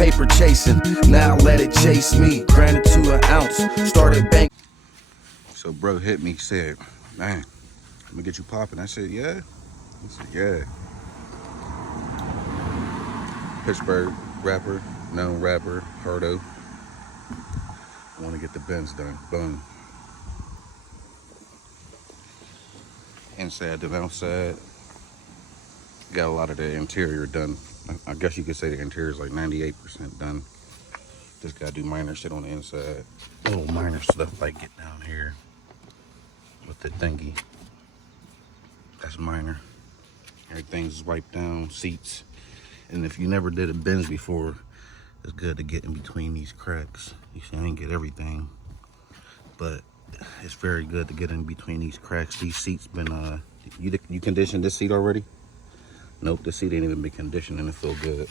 paper chasing, now let it chase me. Granted to an ounce, started bank. So bro hit me, said, man, let me get you popping. I said, yeah. He said, yeah. Pittsburgh rapper, known rapper, Hardo. Want to get the Benz done. Boom. Inside to outside. Got a lot of the interior done. I guess you could say the interior is like 98% done. Just gotta do minor shit on the inside. Little minor stuff like get down here with the thingy. That's minor. Everything's wiped down, seats. And if you never did a Benz before, it's good to get in between these cracks. You see, I didn't get everything, but it's very good to get in between these cracks. These seats been, you conditioned this seat already? Nope, the seat ain't even been conditioned and it feel good.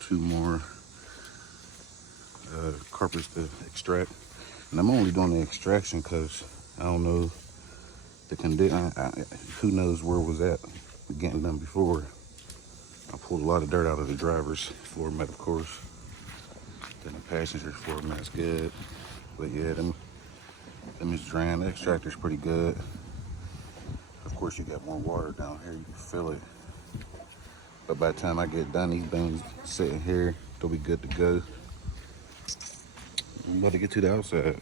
Two more carpets to extract. And I'm only doing the extraction because I don't know the condition. Who knows where it was at getting done before. I pulled a lot of dirt out of the driver's floor mat, of course. Then the passenger floor mat's good. But yeah, them is drying. The extractor's pretty good. Of course, you got more water down here. You can feel it. But by the time I get done, these things sitting here, they'll be good to go. I'm about to get to the outside.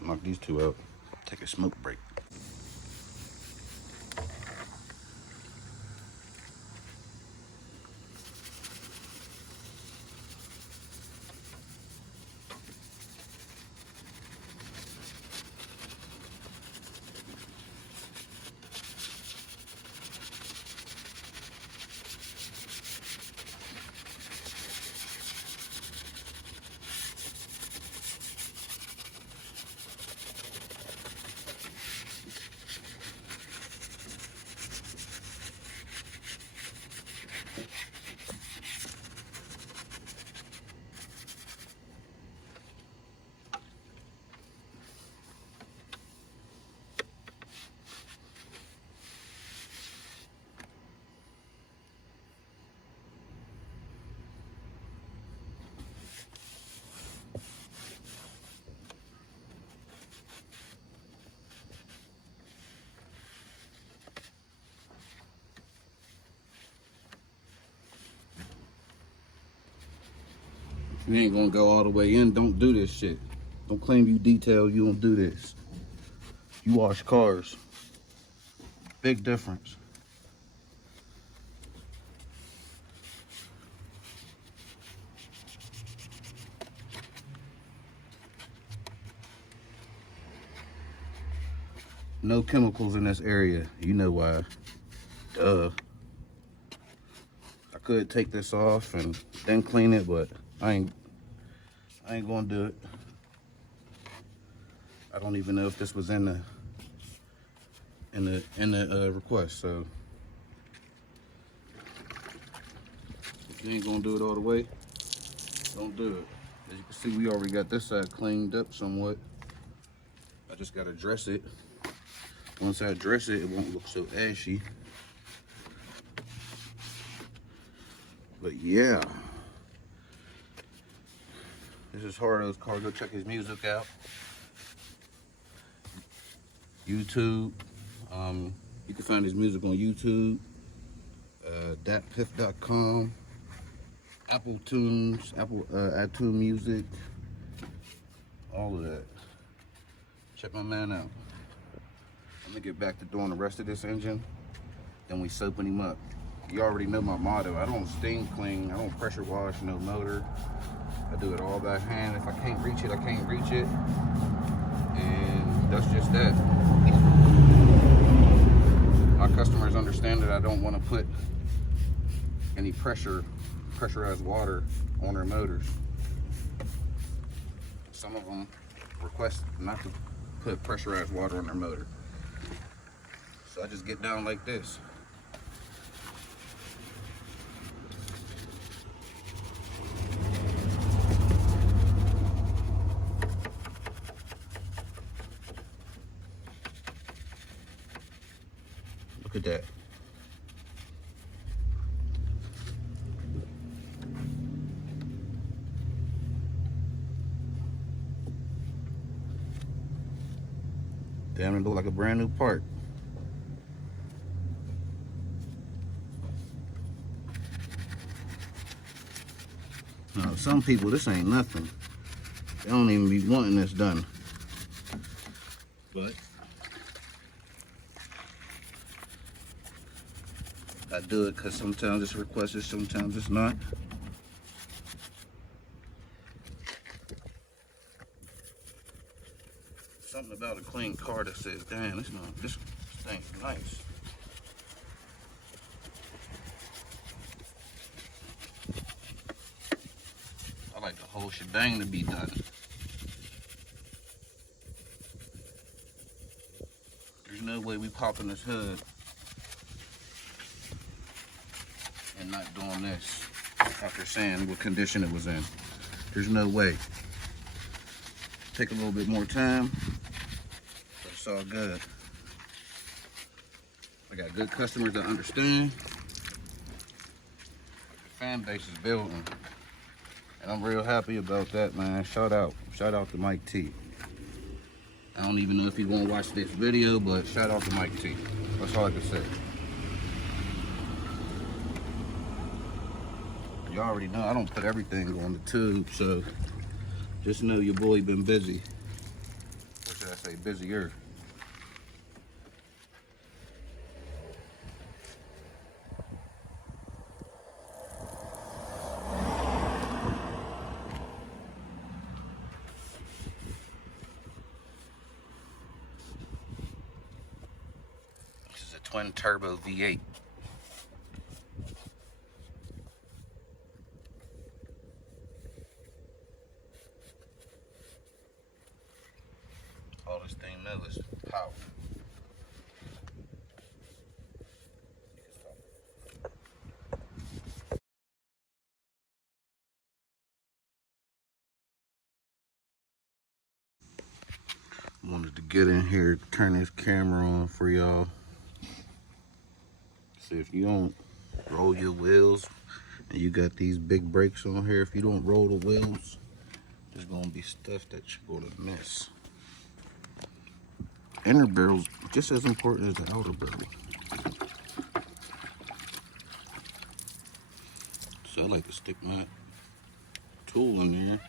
Knock these two out. Take a smoke break. If you ain't gonna go all the way in, don't do this shit. Don't claim you detail, you don't do this. You wash cars. Big difference. No chemicals in this area. You know why. Duh. I could take this off and then clean it, but I ain't gonna do it. I don't even know if this was in the request, so if you ain't gonna do it all the way, don't do it. As you can see, we already got this side cleaned up somewhat. I just gotta dress it. Once I dress it, it won't look so ashy. But yeah. This is Hardo's car. Go check his music out. YouTube. You can find his music on YouTube. datpiff.com. Apple Tunes, iTunes Music. All of that. Check my man out. I'm gonna get back to doing the rest of this engine. Then we soaping him up. You already know my motto. I don't steam clean. I don't pressure wash no motor. I do it all by hand. If I can't reach it, I can't reach it. And that's just that. My customers understand that I don't want to put any pressurized water on their motors. Some of them request not to put pressurized water on their motor. So I just get down like this. Look at that. Damn, it look like a brand new part. Now, some people, this ain't nothing. They don't even be wanting this done. But I do it because sometimes it's requested, sometimes it's not. Something about a clean car that says, damn, this thing's nice. I like the whole shebang to be done. There's no way we popping this hood and not doing this after saying what condition it was in. There's no way. Take a little bit more time, but it's all good. I got good customers that understand. The fan base is building, and I'm real happy about that, man. Shout out to Mike T. I don't even know if he's gonna watch this video, but shout out to Mike T. That's all I can say. You already know I don't put everything on the tube, so just know your boy been busy. Or should I say busier? This is a twin turbo V8. All this thing knows is power. Wanted to get in here, turn this camera on for y'all. See, if you don't roll your wheels and you got these big brakes on here, if you don't roll the wheels, there's gonna be stuff that you're gonna miss. Inner barrel's just as important as the outer barrel. So I like to stick my tool in there,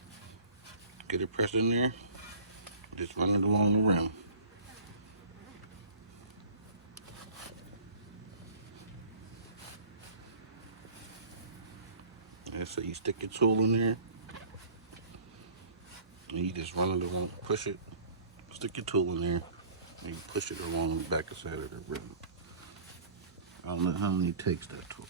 get it pressed in there, just run it along the rim. And so you stick your tool in there, and you just run it along, push it, stick your tool in there, and you push it along the back side of the rim. I don't know how many takes that tool.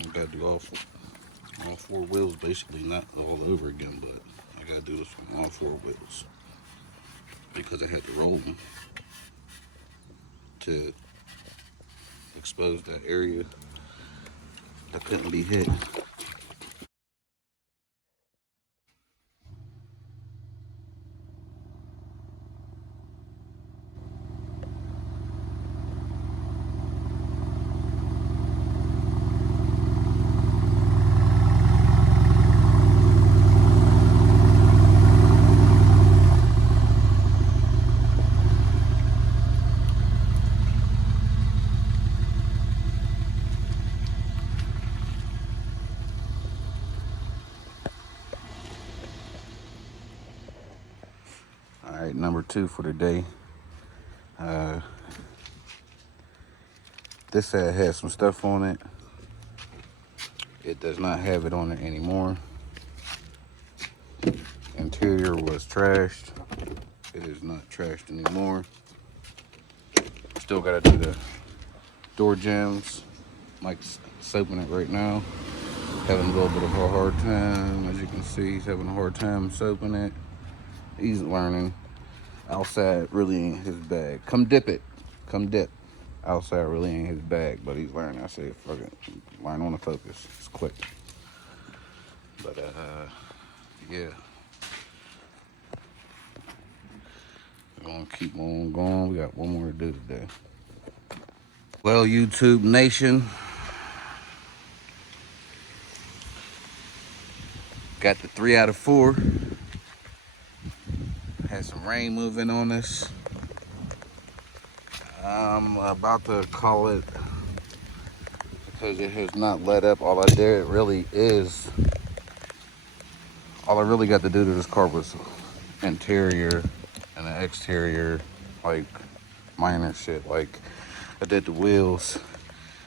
You gotta do all four wheels, basically, not all over again, but I gotta do this on all four wheels because I had to roll them to expose that area that couldn't be hit. All right, number 2 for the day. This set has some stuff on it. It does not have it on it anymore. Interior was trashed. It is not trashed anymore. Still gotta do the door jambs. Mike's soaping it right now. Having a little bit of a hard time. As you can see, he's having a hard time soaping it. He's learning. Outside really ain't his bag. Come dip it. Come dip. Outside really ain't his bag, but he's learning. I say, fuck it. Learn on the focus. It's quick. But, yeah. We're gonna keep on going. We got one more to do today. Well, YouTube Nation, Got the 3 out of 4. Had some rain moving on us. I'm about to call it because it has not let up. All I really got to do to this car was interior and the exterior, like minor shit. Like I did the wheels,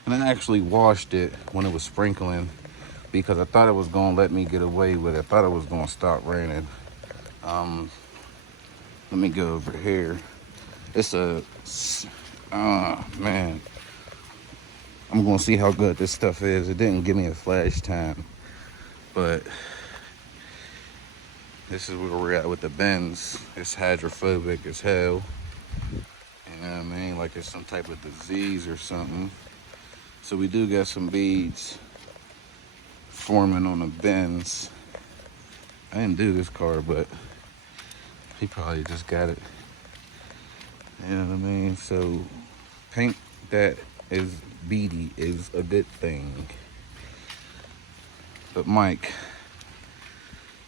and I actually washed it when it was sprinkling because I thought it was gonna let me get away with it. I thought it was gonna stop raining. Let me go over here. It's a, man. I'm gonna see how good this stuff is. It didn't give me a flash time, but this is where we're at with the Benz. It's hydrophobic as hell. You know what I mean? Like it's some type of disease or something. So we do got some beads forming on the Benz. I didn't do this car, but he probably just got it. You know what I mean? So paint that is beady is a good thing. But Mike,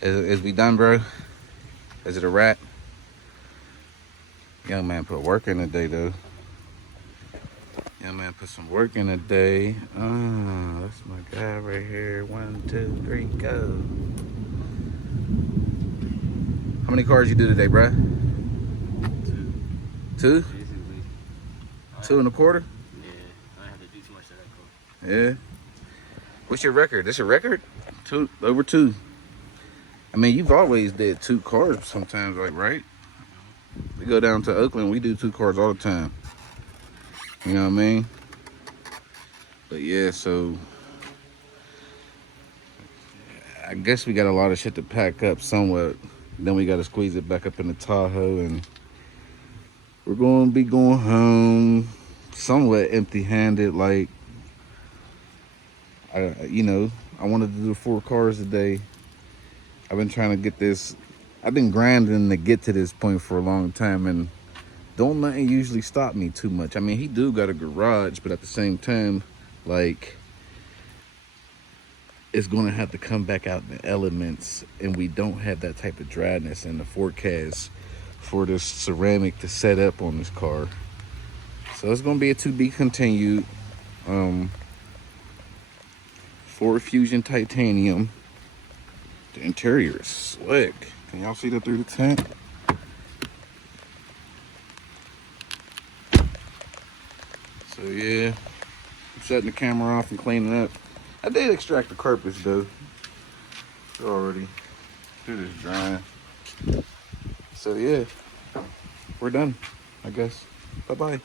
is we done, bro? Is it a wrap? Young man put work in the day, though. Young man put some work in the day. That's my guy right here. 1, 2, 3, go. How many cars you do today, bro? 2. 2? Basically. 2 and a quarter? Yeah, I have to do too much to that car. Yeah. What's your record? This your record? 2 over 2. I mean, you've always did 2 cars sometimes, like, right? We go down to Oakland, we do 2 cars all the time. You know what I mean? But yeah, so I guess we got a lot of shit to pack up somewhat. Then we got to squeeze it back up in the Tahoe, and we're going to be going home somewhat empty-handed. Like, I wanted to do 4 cars a day. I've been trying to get this. I've been grinding to get to this point for a long time, and don't nothing usually stop me too much. I mean, he do got a garage, but at the same time, like, it's going to have to come back out in the elements, and we don't have that type of dryness in the forecast for this ceramic to set up on this car. So it's going to be a to be continued. Ford Fusion titanium. The interior is slick. Can y'all see that through the tent? So yeah, I'm shutting the camera off and cleaning up. I did extract the carpets though. Already. It is drying. So yeah, we're done, I guess. Bye-bye.